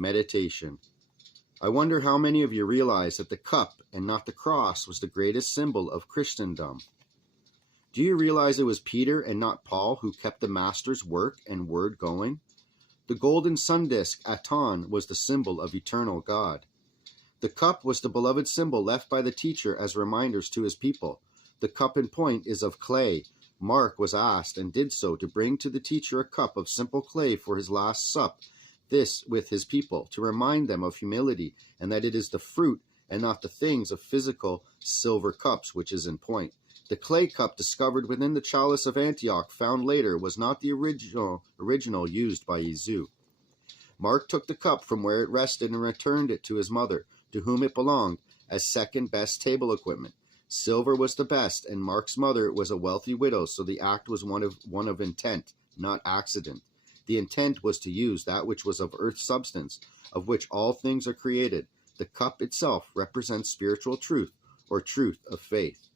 Meditation. I wonder how many of you realize that the cup and not the cross was the greatest symbol of Christendom. Do you realize it was Peter and not Paul who kept the Master's work and word going? The golden sun disk, HATONN, was the symbol of eternal God. The cup was the beloved symbol left by the teacher as reminders to his people. The cup in point is of clay. Mark was asked, and did so, to bring to the teacher a cup of simple clay for his last sup, this with his people, to remind them of humility, and that it is the fruit and not the things of physical silver cups which is in point. The clay cup discovered within the chalice of Antioch, found later, was not the original used by Yesu. Mark took the cup from where it rested and returned it to his mother, to whom it belonged, as second best table equipment. Silver was the best, and Mark's mother was a wealthy widow, so the act was one of intent, not accident. The intent was to use that which was of earth substance, of which all things are created. The cup itself represents spiritual truth, or truth of faith.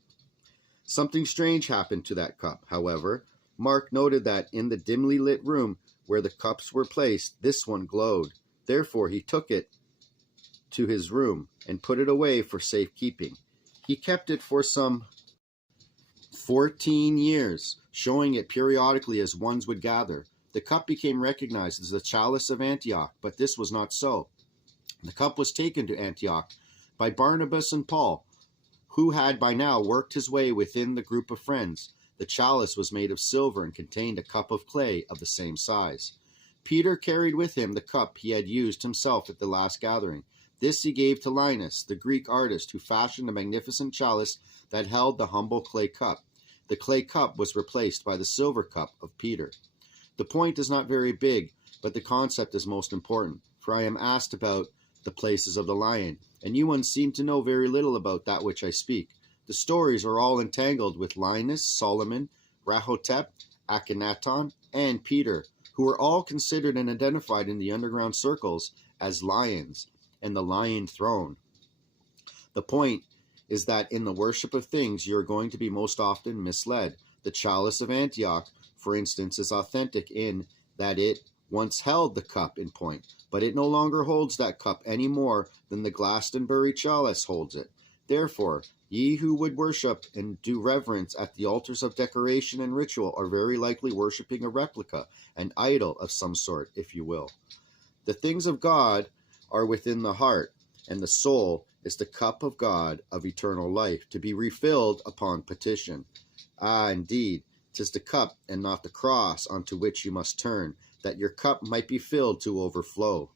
Something strange happened to that cup, however. Mark noted that in the dimly lit room where the cups were placed, this one glowed. Therefore he took it to his room and put it away for safekeeping. He kept it for some 14 years, showing it periodically as ones would gather. The cup became recognized as the chalice of Antioch, but this was not so. The cup was taken to Antioch by Barnabas and Paul, who had by now worked his way within the group of friends. The chalice was made of silver and contained a cup of clay of the same size. Peter carried with him the cup he had used himself at the last gathering. This he gave to Linus, the Greek artist who fashioned a magnificent chalice that held the humble clay cup. The clay cup was replaced by the silver cup of Peter. The point is not very big, but the concept is most important, for I am asked about the places of the lion, and you ones seem to know very little about that which I speak. The stories are all entangled with Linus, Solomon, Rahotep, Akhenaton, and Peter, who are all considered and identified in the underground circles as lions, and the lion throne. The point is that in the worship of things you are going to be most often misled. The chalice of Antioch, for instance, is authentic in that it once held the cup in point, but it no longer holds that cup any more than the Glastonbury chalice holds it. Therefore, ye who would worship and do reverence at the altars of decoration and ritual are very likely worshipping a replica, an idol of some sort, if you will. The things of God are within the heart, and the soul is the cup of God of eternal life, to be refilled upon petition. Ah, indeed, 'tis the cup and not the cross unto which you must turn, that your cup might be filled to overflow.